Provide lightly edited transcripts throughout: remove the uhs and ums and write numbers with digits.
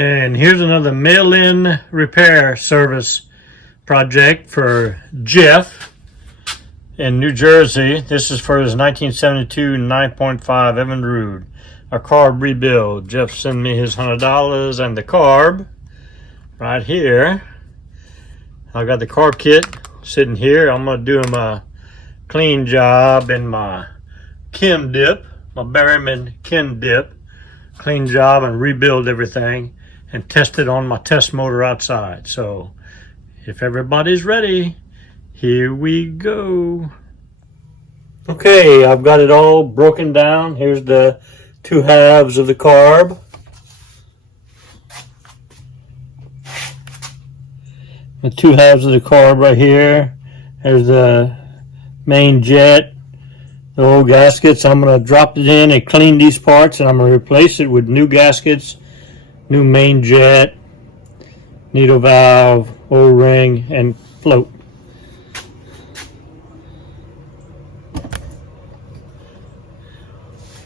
And here's another mail-in repair service project for Jeff in New Jersey. This is for his 1972 9.5 Evinrude, a carb rebuild. Jeff sent me his $100 and the carb right here. I got the carb kit sitting here. I'm gonna do him a clean job in my chem dip, my Berryman chem dip. Clean job and rebuild everything and test it on my test motor outside. So if everybody's ready, here we go. Okay, I've got it all broken down. Here's the two halves of the carb. The two halves of the carb right here. There's the main jet, the old gaskets. I'm going to drop it in and clean these parts, and I'm going to replace it with new gaskets, new main jet, needle valve, O-ring, and float.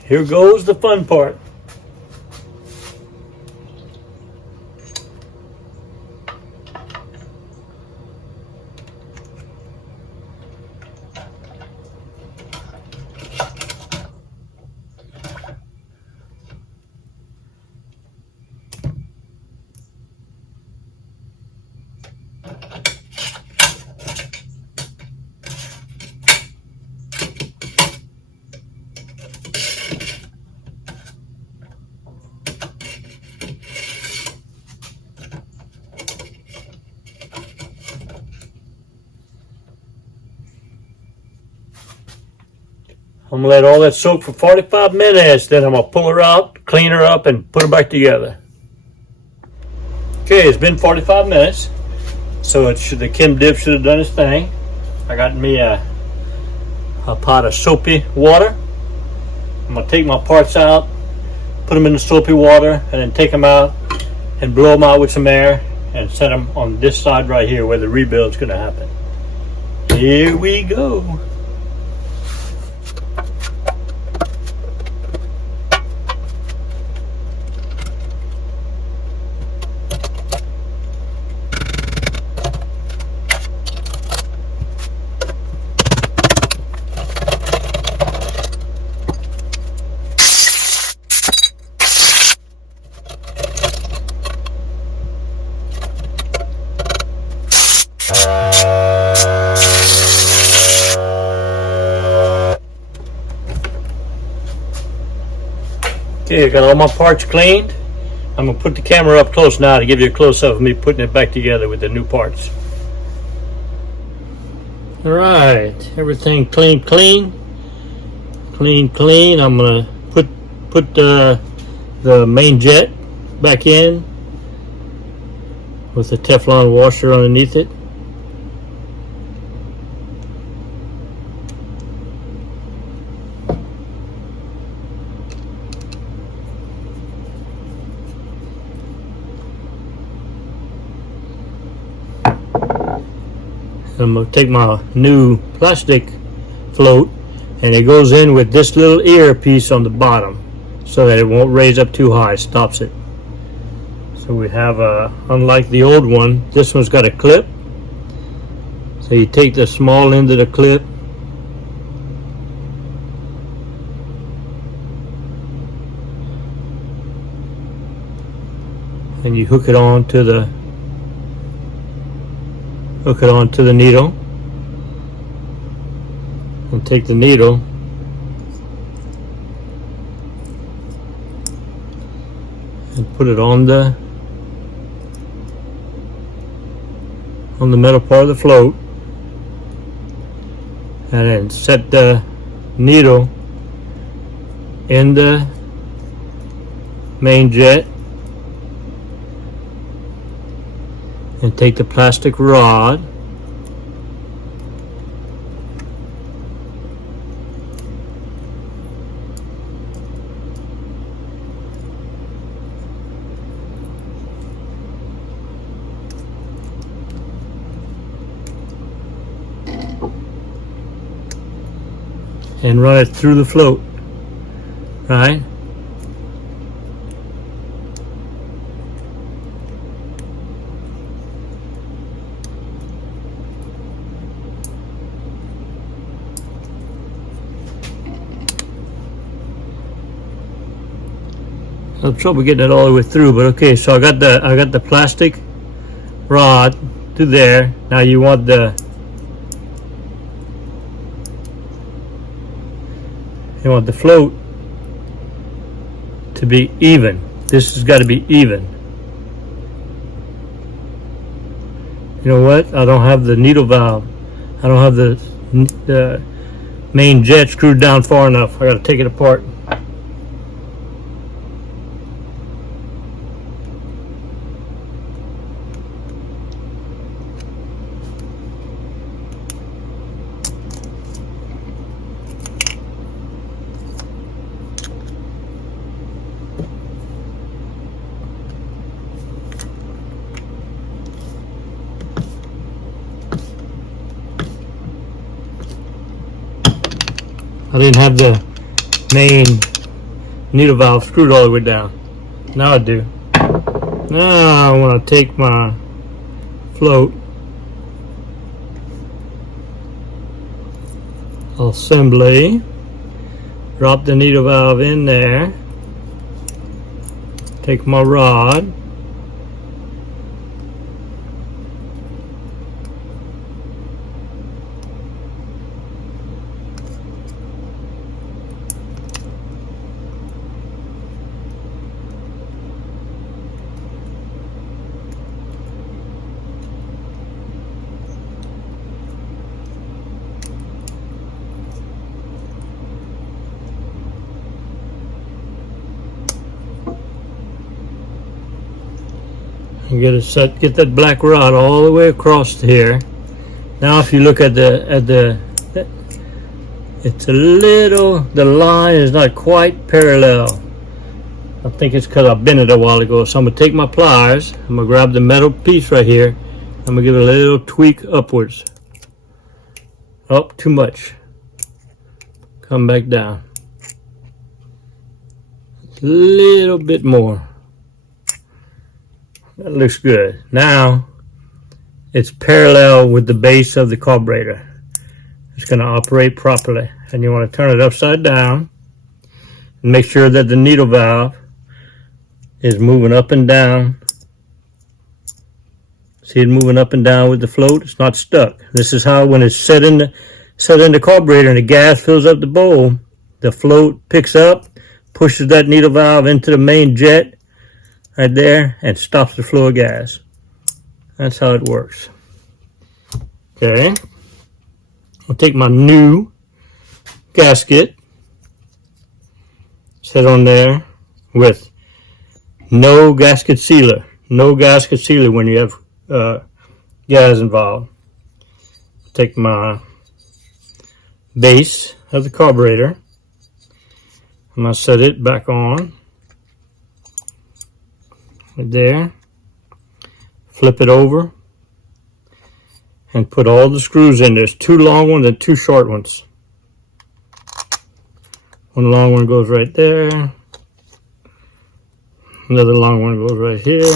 Here goes the fun part. I'm gonna let all that soak for 45 minutes, then I'm gonna pull her out, clean her up, and put her back together. Okay, it's been 45 minutes, so the chem dip should have done its thing. I got me a pot of soapy water. I'm gonna take my parts out, put them in the soapy water, and then take them out and blow them out with some air and set them on this side right here where the rebuild's gonna happen. Here we go. Okay, I got all my parts cleaned. I'm gonna put the camera up close now to give you a close-up of me putting it back together with the new parts. All right, everything clean. I'm gonna put the main jet back in with the Teflon washer underneath it. I'm going to take my new plastic float, and it goes in with this little ear piece on the bottom so that it won't raise up too high, stops it. So we have unlike the old one, this one's got a clip. So you take the small end of the clip and you hook it onto the needle, and take the needle and put it on the metal part of the float, and then set the needle in the main jet and take the plastic rod and run it through the float, right? have trouble getting it all the way through, but okay. So I got the plastic rod to there. Now you want the float to be even. This has got to be even. You know what? I don't have the needle valve. I don't have the main jet screwed down far enough. I got to take it apart. I didn't have the main needle valve screwed all the way down. Now I do. Now I want to take my float, assembly, drop the needle valve in there, take my rod, and get it set. Get that black rod all the way across here. Now, if you look at the, it's a little. The line is not quite parallel. I think it's because I bent it a while ago. So I'm gonna take my pliers. I'm gonna grab the metal piece right here. I'm gonna give it a little tweak upwards. Oh, too much. Come back down. A little bit more. That looks good. Now it's parallel with the base of the carburetor. It's going to operate properly. And you want to turn it upside down and make sure that the needle valve is moving up and down. See it moving up and down with the float? It's not stuck. This is how, when it's set in the carburetor and the gas fills up the bowl, the float picks up, pushes that needle valve into the main jet right there, and stops the flow of gas. That's how it works. Okay. I'll take my new gasket, set on there with no gasket sealer. No gasket sealer when you have gas involved. Take my base of the carburetor. I'm going to set it back on. Right there, flip it over and put all the screws in. There's two long ones and two short ones. One long one goes right there, another long one goes right here,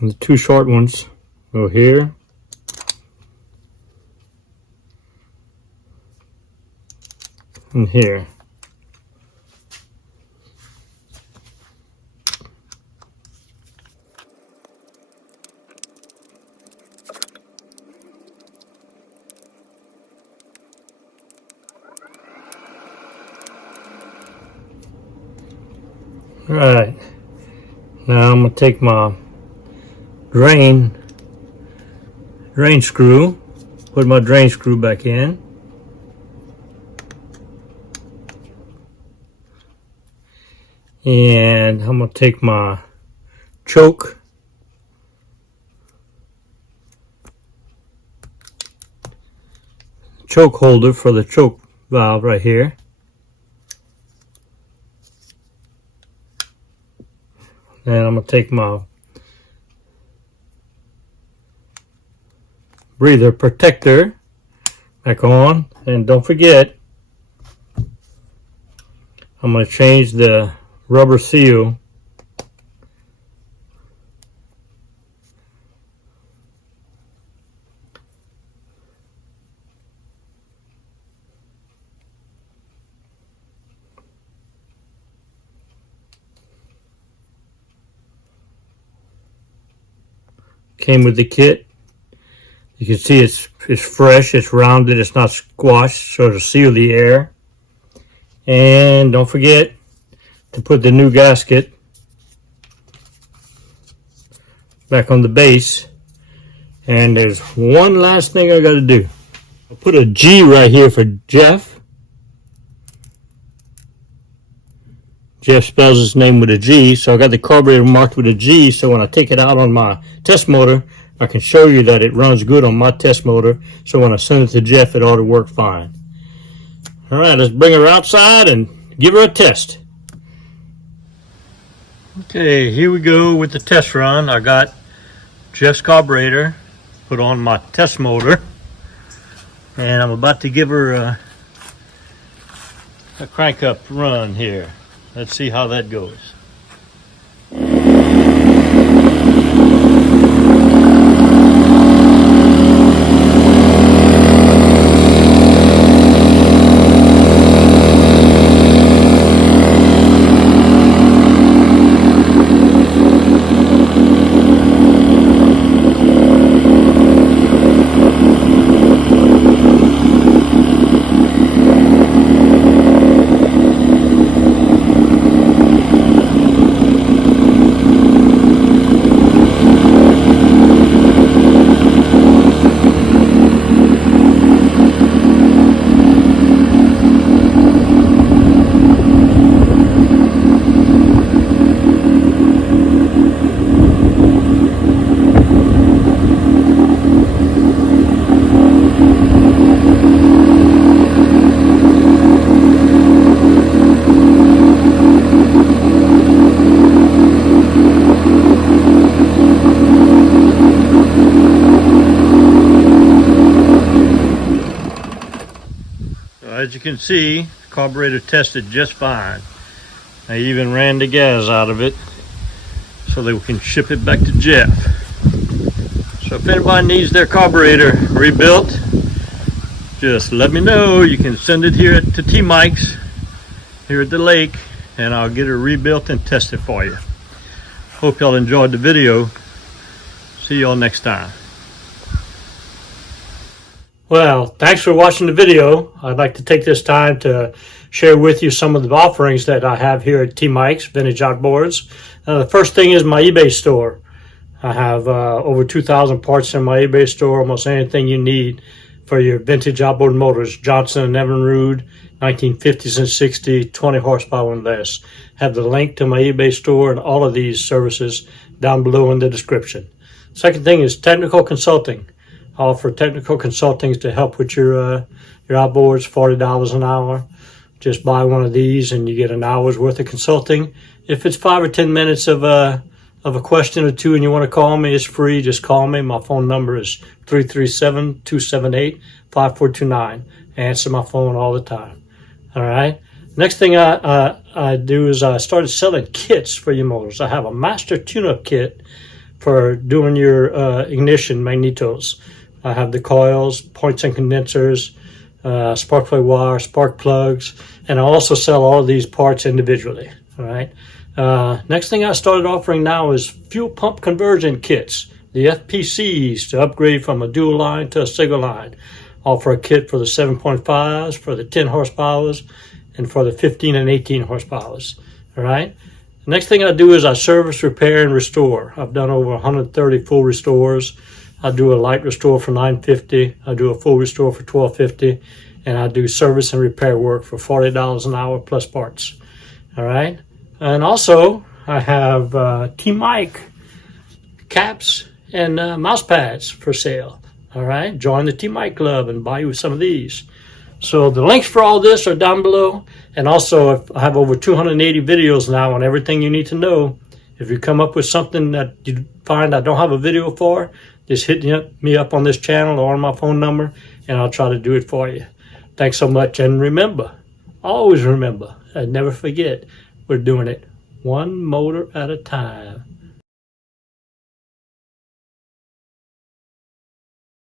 and the two short ones go here and here. All right, now I'm going to take my drain screw, put my drain screw back in. And I'm going to take my choke holder for the choke valve right here. And I'm going to take my breather protector back on. And don't forget, I'm going to change the rubber seal Came with the kit. You can see it's fresh, it's rounded, it's not squashed, so it'll seal the air. And don't forget to put the new gasket back on the base. And there's one last thing I got to do. I'll put a G right here for Jeff. Jeff spells his name with a G, so I got the carburetor marked with a G, so when I take it out on my test motor, I can show you that it runs good on my test motor, so when I send it to Jeff, it ought to work fine. All right, let's bring her outside and give her a test. Okay, here we go with the test run. I got Jeff's carburetor put on my test motor, and I'm about to give her a crank up run here. Let's see how that goes. As you can see, the carburetor tested just fine. I even ran the gas out of it so that we can ship it back to Jeff. So if anybody needs their carburetor rebuilt, just let me know. You can send it here to T-Mike's here at the lake, and I'll get it rebuilt and test it for you. Hope y'all enjoyed the video. See y'all next time. Well, thanks for watching the video. I'd like to take this time to share with you some of the offerings that I have here at T-Mike's Vintage Outboards. The first thing is my eBay store. I have over 2,000 parts in my eBay store, almost anything you need for your vintage outboard motors. Johnson and Evinrude, 1950s and 60s, 20 horsepower and less. Have the link to my eBay store and all of these services down below in the description. Second thing is technical consulting. I offer technical consulting to help with your outboards, $40 an hour. Just buy one of these and you get an hour's worth of consulting. If it's 5 or 10 minutes of a question or two and you want to call me, it's free. Just call me. My phone number is 337-278-5429. I answer my phone all the time. All right. Next thing I do is I started selling kits for your motors. I have a master tune-up kit for doing your ignition magnetos. I have the coils, points and condensers, spark plug wire, spark plugs, and I also sell all of these parts individually. All right. Next thing I started offering now is fuel pump conversion kits, the FPCs, to upgrade from a dual line to a single line. Offer a kit for the 7.5s, for the 10 horsepowers, and for the 15 and 18 horsepowers. All right. The next thing I do is I service, repair, and restore. I've done over 130 full restores. I do a light restore for $9.50. I do a full restore for $12.50. And I do service and repair work for $40 an hour plus parts. All right. And also I have T-Mike caps and mouse pads for sale. All right. Join the T-Mike Club and buy you some of these. So the links for all this are down below. And also I have over 280 videos now on everything you need to know. If you come up with something that you find I don't have a video for, just hit me up on this channel or on my phone number and I'll try to do it for you. Thanks so much. And remember, always remember, and never forget, we're doing it one motor at a time.